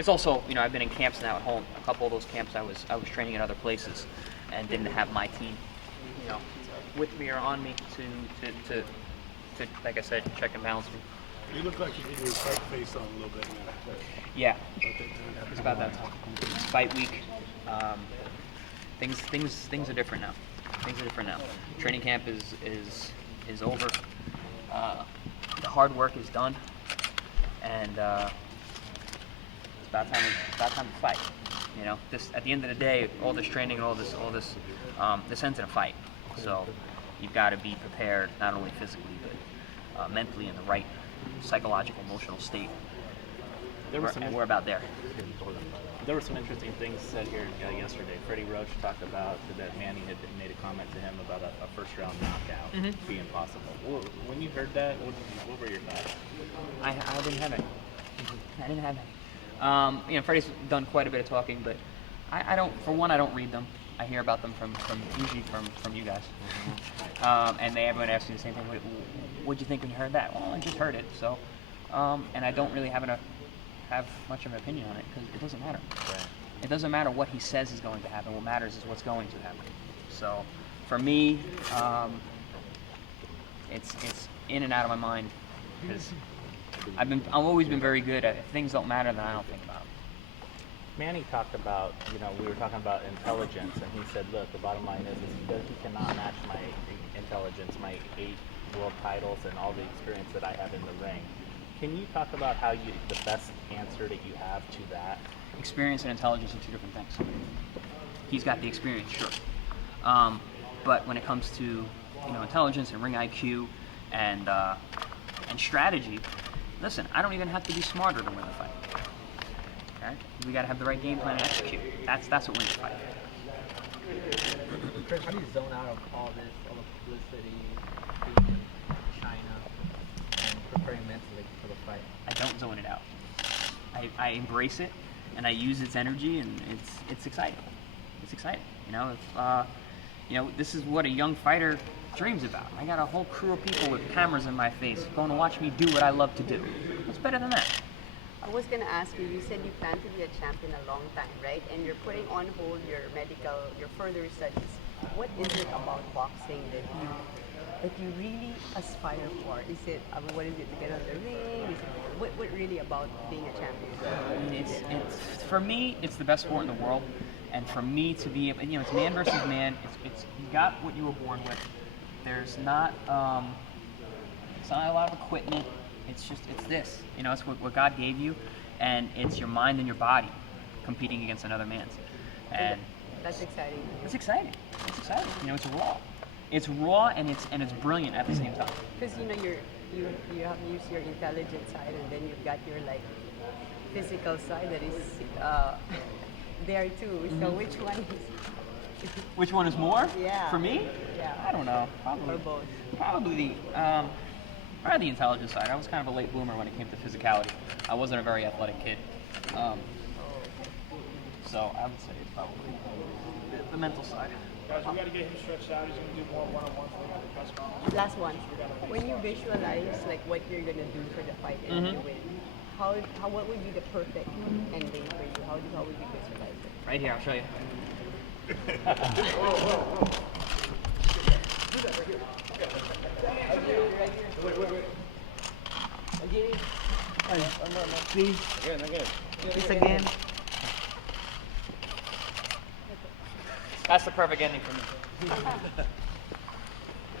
it's also, I've been in camps now at home. A couple of those camps I was training in other places, and didn't have my team, with me or on me to like I said, check and balance me. You look like you get your face on a little bit now. Yeah, it's about that time. It's fight week. Things are different now. Things are different now. Training camp is over. The hard work is done, and it's about time to fight. This at the end of the day, all this training and all this ends in a fight. So you've got to be prepared, not only physically but mentally, in the right psychological, emotional state. We're about there. There were some interesting things said here yesterday. Freddie Roach talked about that Manny had made a comment to him about a first-round knockout being possible. When you heard that, what were your thoughts? I didn't have any. Freddie's done quite a bit of talking, but I don't. For one, I don't read them. I hear about them usually from you guys. And everyone asks me the same thing. What'd you think when you heard that? Well, I just heard it. So, and I don't really have much of an opinion on it, because it doesn't matter. Right. It doesn't matter what he says is going to happen. What matters is what's going to happen. So, for me, it's in and out of my mind, because I've always been very good at, if things don't matter, then I don't think about them. Manny talked about, we were talking about intelligence, and he said, look, the bottom line is he cannot match my intelligence, my 8 world titles, and all the experience that I have in the ring. Can you talk about how the best answer that you have to that? Experience and intelligence are two different things. He's got the experience, sure. But when it comes to intelligence and ring IQ and strategy, listen, I don't even have to be smarter to win the fight. Okay? We got to have the right game plan and execute. That's what wins the fight. Chris, how do you zone out of all the publicity, being in China, and preparing mentally for the fight? I don't zone it out. I embrace it, and I use its energy, and it's exciting. It's exciting. This is what a young fighter dreams about. I got a whole crew of people with cameras in my face going to watch me do what I love to do. What's better than that? I was going to ask you, you said you plan to be a champion a long time, right? And you're putting on hold your further studies. What is it about boxing that you really aspire for? Is it, what is it, to get on the ring? What really about being a champion? It's for me, it's the best sport in the world. And for me to be, it's man versus man. It's you got what you were born with. There's not it's not a lot of equipment. It's this. It's what God gave you, and it's your mind and your body competing against another man's. And that's exciting. It's exciting. It's exciting. It's raw. It's raw and it's brilliant at the same time. Because you have used your intelligent side, and then you've got your physical side that is there too. So which one is? Which one is more? Yeah. For me? Yeah. I don't know. Probably. Or both. Probably the intelligence side. I was kind of a late bloomer when it came to physicality. I wasn't a very athletic kid. So I would say it's probably the mental side. Guys, we got to get him stretched out. He's going to do more one-on-one for the press conference. Last one. When you visualize what you're gonna do for the fight and you win, what would be the perfect ending for you? How would you visualize it? Right here, I'll show you. Please. This again. That's the perfect ending for me.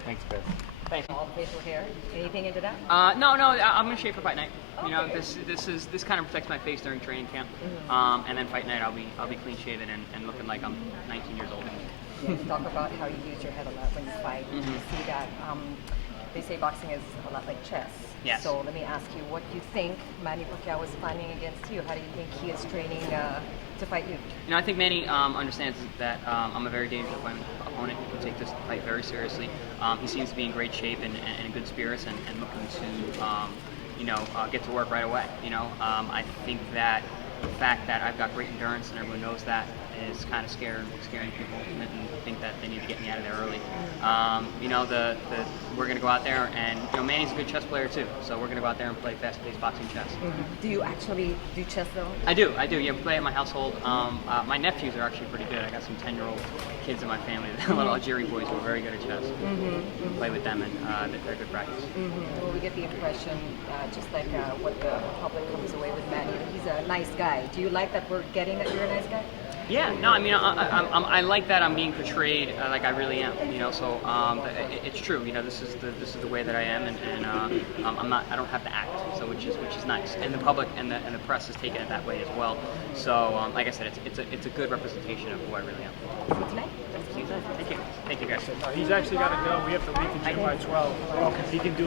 Thanks, Chris. Thanks. All the facial hair. Anything into that? No. I'm gonna shave for fight night. This kind of protects my face during training camp. And then fight night, I'll be clean shaven and looking like I'm 19 years old. Yeah, you talk about how you use your head a lot when you fight. You see that. They say boxing is a lot like chess. Yes. So let me ask you, what do you think Manny Pacquiao is planning against you? How do you think he is training to fight you? I think Manny understands that I'm a very dangerous opponent. He can take this fight very seriously. He seems to be in great shape and in good spirits and looking to get to work right away. I think that the fact that I've got great endurance and everyone knows that is kind of scaring people and think that they need to get me out of there early. You know, we're going to go out there and, you know, Manny's a good chess player too, so we're going to go out there and play fast-paced boxing chess. Do you actually do chess though? I do. Yeah, we play at my household. My nephews are actually pretty good. I got some 10-year-old kids in my family, little Algieri boys who are very good at chess. We play with them, and they're good practice. Well, we get the impression, just like what the public comes away with Manny, that he's a nice guy. Do you like that we're getting that you're a nice guy? Yeah, no, I mean, I like that I'm being portrayed like I really am. You know, so it's true. You know, this is the way that I am, and I don't have to act, so which is nice. And the public and the press has taken it that way as well. So like I said, it's a good representation of who I really am. See you tonight. Thank you guys. He's actually got to go. We have to leave the gym by 12. He can do